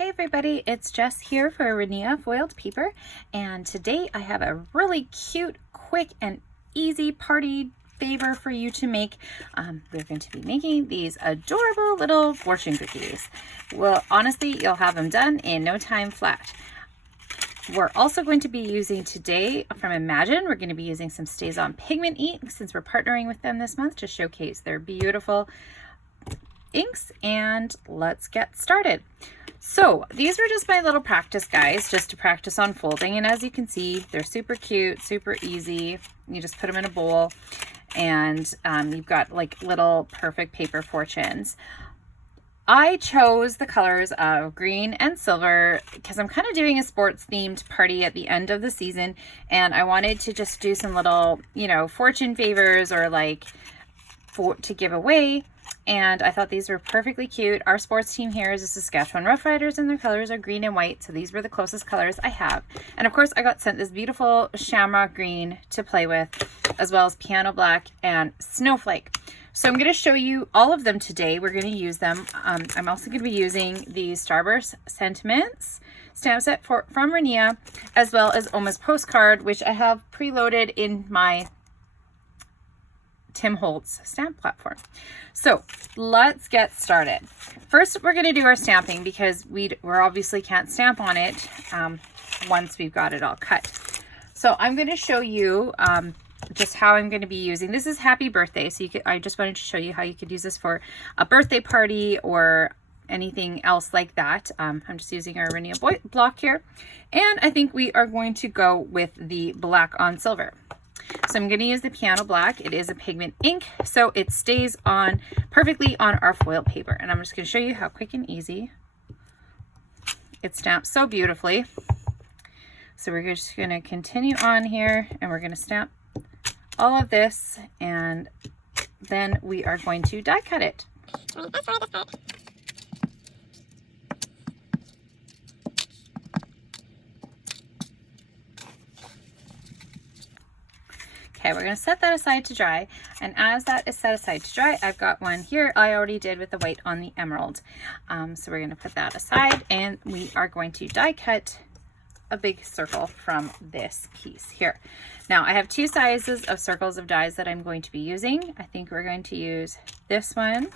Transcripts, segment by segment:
Hey everybody, it's Jess here for Rinea foiled paper, and today I have a really cute, quick, and easy party favor for you to make. We're going to be making these adorable little fortune cookies. Well, honestly, you'll have them done in no time flat. We're also going to be using today from Imagine, we're going to be using some Stays On pigment ink since we're partnering with them this month to showcase their beautiful inks, and let's get started. So these were just my little practice guys, just to practice on folding, and as you can see, they're super cute, super easy. You just put them in a bowl, and you've got like little perfect paper fortunes. I chose the colors of green and silver because I'm kind of doing a sports themed party at the end of the season, and I wanted to just do some little, fortune favors or like to give away. And I thought these were perfectly cute. Our sports team here is the Saskatchewan Roughriders, and their colors are green and white. So these were the closest colors I have. And of course, I got sent this beautiful shamrock green to play with, as well as piano black and snowflake. So I'm going to show you all of them today. We're going to use them. I'm also going to be using the Starburst Sentiments stamp set from Rinea, as well as Oma's postcard, which I have preloaded in my Tim Holtz stamp platform. So let's get started. First, we're going to do our stamping because we obviously can't stamp on it once we've got it all cut. So I'm going to show you just how I'm going to be using this. Is Happy Birthday, so I just wanted to show you how you could use this for a birthday party or anything else like that. I'm just using our Rinea block here, and I think we are going to go with the black on silver. So I'm going to use the piano black. It is a pigment ink, so it stays on perfectly on our foil paper. And I'm just going to show you how quick and easy it stamps so beautifully. So we're just going to continue on here, and we're going to stamp all of this, and then we are going to die cut it. Okay, we're going to set that aside to dry, and as that is set aside to dry, I've got one here I already did with the white on the emerald. So we're going to put that aside, and we are going to die cut a big circle from this piece here. Now, I have two sizes of circles of dies that I'm going to be using. I think we're going to use this one,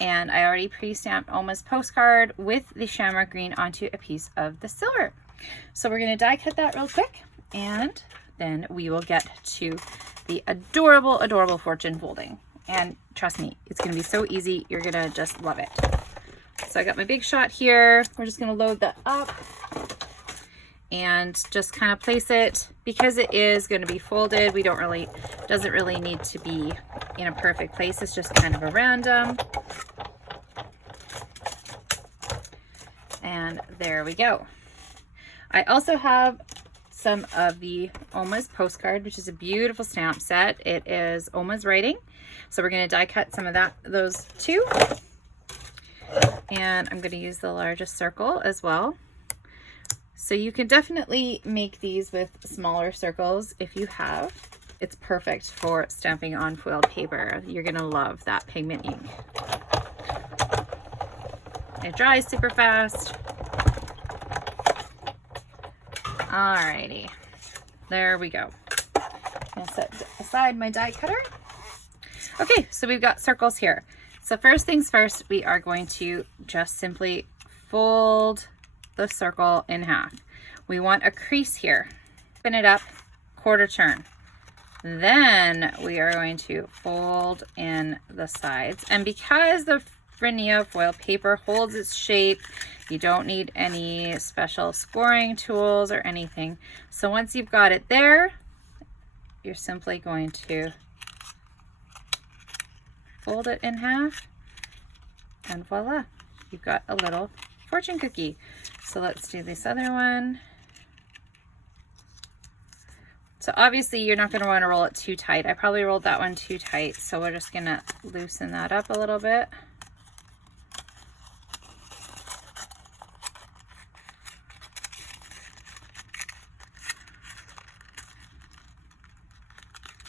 and I already pre-stamped Oma's postcard with the shamrock green onto a piece of the silver. So we're going to die cut that real quick, and then we will get to the adorable, adorable fortune folding. And trust me, it's going to be so easy. You're going to just love it. So I got my big shot here. We're just going to load that up and just kind of place it. Because it is going to be folded, doesn't really need to be in a perfect place. It's just kind of a random. And there we go. I also have some of the Oma's postcard, which is a beautiful stamp set. It is Oma's writing, so we're going to die cut some of those too, and I'm going to use the largest circle as well. So you can definitely make these with smaller circles if you have. It's perfect for stamping on foiled paper. You're going to love that pigment ink. It dries super fast. Alrighty, there we go. I'll set aside my die cutter. Okay, so we've got circles here. So first things first, we are going to just simply fold the circle in half. We want a crease here. Open it up, quarter turn. Then we are going to fold in the sides. And because the Rinea foil paper holds its shape, you don't need any special scoring tools or anything. So once you've got it there, you're simply going to fold it in half, and voila, you've got a little fortune cookie. So let's do this other one. So obviously you're not going to want to roll it too tight. I probably rolled that one too tight, so we're just going to loosen that up a little bit.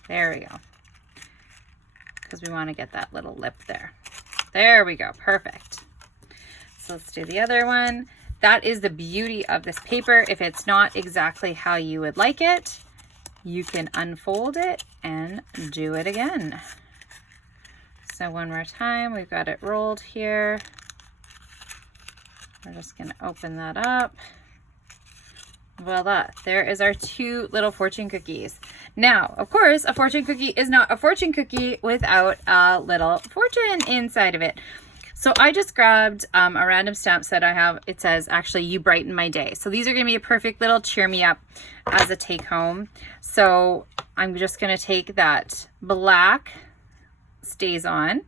There we go. Because we want to get that little lip there. There we go. Perfect. So let's do the other one. that is the beauty of this paper. If it's not exactly how you would like it, you can unfold it and do it again. So one more time, we've got it rolled here. We're just gonna open that up. Voila, there is our 2 little fortune cookies. Now, of course, a fortune cookie is not a fortune cookie without a little fortune inside of it. So I just grabbed a random stamp set I have. It says, actually, you brighten my day. So these are gonna be a perfect little cheer me up as a take home. So I'm just gonna take that black stays on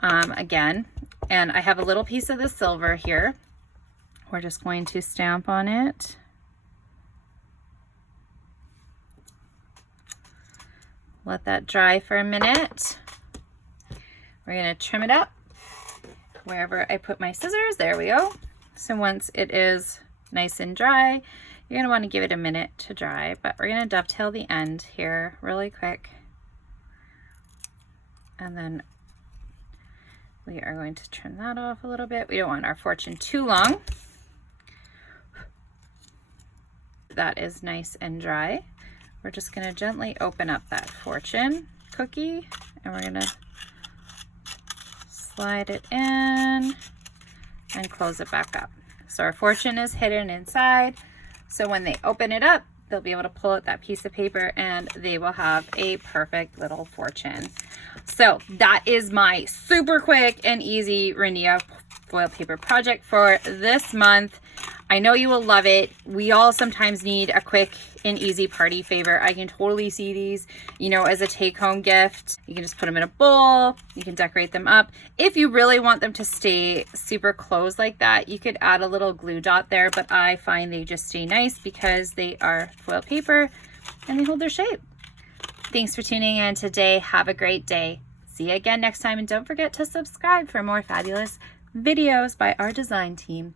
again, and I have a little piece of the silver here. We're just going to stamp on it. Let that dry for a minute. We're gonna trim it up wherever I put my scissors. There we go. So once it is nice and dry, you're gonna wanna give it a minute to dry, but we're gonna dovetail the end here really quick. And then we are going to trim that off a little bit. We don't want our fortune too long. That is nice and dry. We're just gonna gently open up that fortune cookie, and we're gonna slide it in and close it back up. So our fortune is hidden inside. So when they open it up, they'll be able to pull out that piece of paper and they will have a perfect little fortune. So that is my super quick and easy Rinea foil paper project for this month. I know you will love it. We all sometimes need a quick and easy party favor. I can totally see these, you know, as a take-home gift. You can just put them in a bowl. You can decorate them up. If you really want them to stay super closed like that, you could add a little glue dot there, but I find they just stay nice because they are foil paper and they hold their shape. Thanks for tuning in today. Have a great day. See you again next time, and don't forget to subscribe for more fabulous videos by our design team.